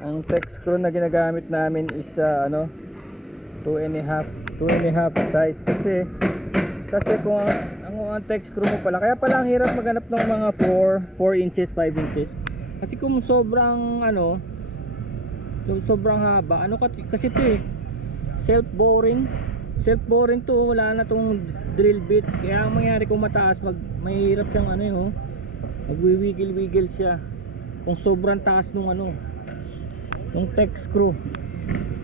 Ang text screw na ginagamit namin is 2.5 size kasi kung ang text screw mo pala, kaya pala ang hirap maghanap ng mga 4 inches, 5 inches. Kasi kung sobrang sobrang haba, kasi ito self boring to, wala na tong drill bit. Kaya ang mangyari kung mataas, mahirap siyang magwiwigil-wigil siya kung sobrang taas nung text screw.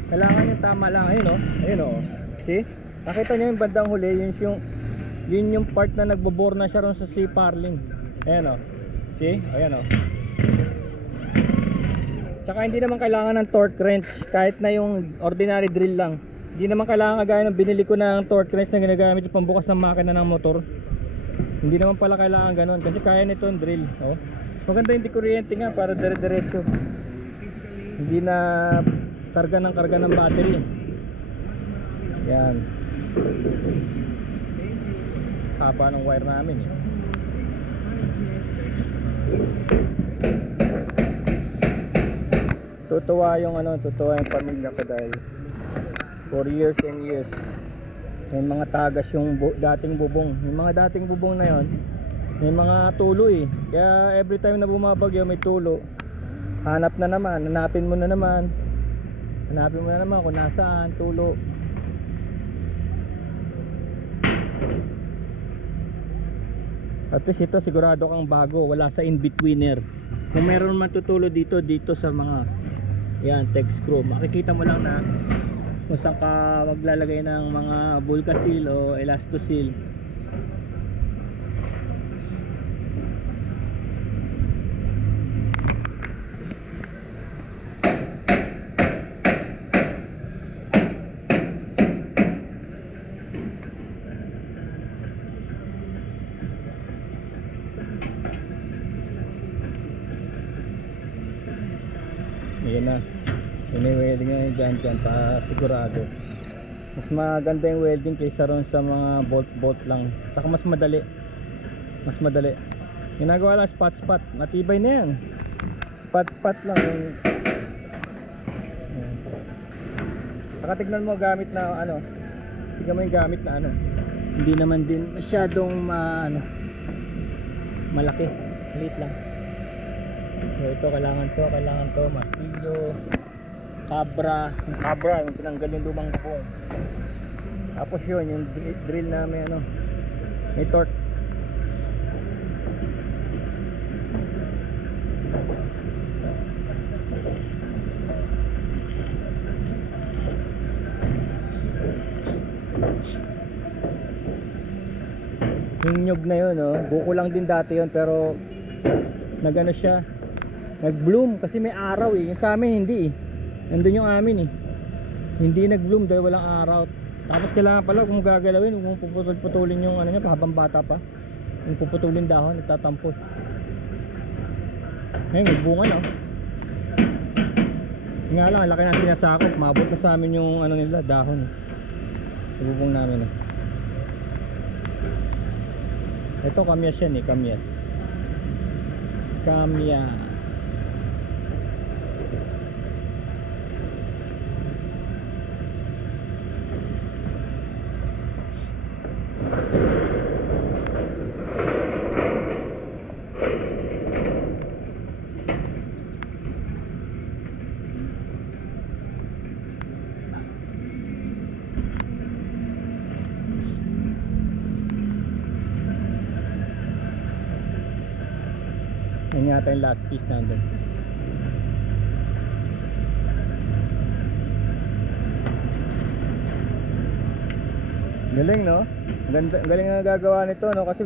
Kailangan yung tama lang. Ayun o, see, nakita nyo yung bandang huli, yun yung part na nagbobore na siya ron sa C-purling. Ayan o, see, ayan o. Tsaka hindi naman kailangan ng torque wrench, kahit na yung ordinary drill lang. Hindi naman kailangan kagaya ng binili ko ng torque wrench na ginagamit yung pambukas ng makina ng motor. Hindi naman pala kailangan ganun, kasi kaya nito yung drill. Maganda yung kuryente nga para dire-diretso, hindi na karga ng battery. Yan, haba ng wire namin Tutuwa yung pamilya ko dahil for years and years may mga tagas yung dating bubong. Yung mga dating bubong na yon, may mga tulo kaya every time na bumabagyo may tulo. Hanapin mo na naman kung nasaan tulo. At least ito sigurado kang bago, wala sa in-betweener. Kung meron man tutulo dito sa mga text screw, makikita mo lang na kung saan ka maglalagay ng mga Vulcasil o Elastosil. Ayan na, yun yung welding nga dyan para sigurado. Mas maganda yung welding kaysa ron sa mga bolt lang. Tsaka mas madali. Ginagawa lang spot, matibay na yan. Spot lang. Tsaka tignan mo gamit na tignan mo yung gamit na hindi naman din masyadong malaki, maliit lang. So ito kailangan to martilyo, cabra yung tinanggal yung lumang bubong. Tapos yung drill na may torque. Yung nyug na yun buko lang din dati yun, pero nag-bloom kasi may araw yung sa amin hindi nandun yung amin hindi nag-bloom dahil walang araw. Tapos kailangan pala kung gagalawin, kung puputulin yung niya habang bata pa, kung puputulin dahon, nagtatampot. Ngayon may bunga nga lang, laki na sinasakop, mabot na sa amin yung nila, dahon ibubong namin ito kamyas yan kamyas. Yan yata yung last piece nandun. Galing galing na gagawa nito kasi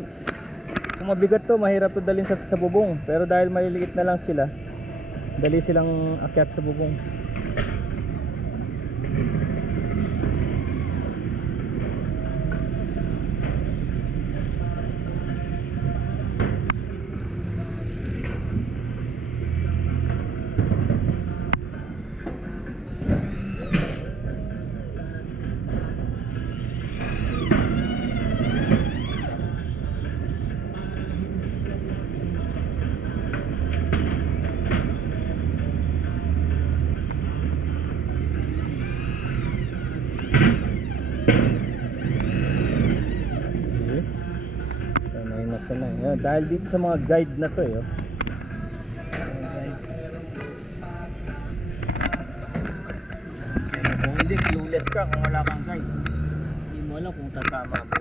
kung mabigat to mahirap to dalhin sa bubong, pero dahil maliliit na lang sila, dali silang akyat sa bubong. Sanay na sanay. Yan, dahil dito sa mga guide na to eh. Oh. Kung hindi, clueless ka kung wala kang guide. Hindi mo alam kung tatama mo.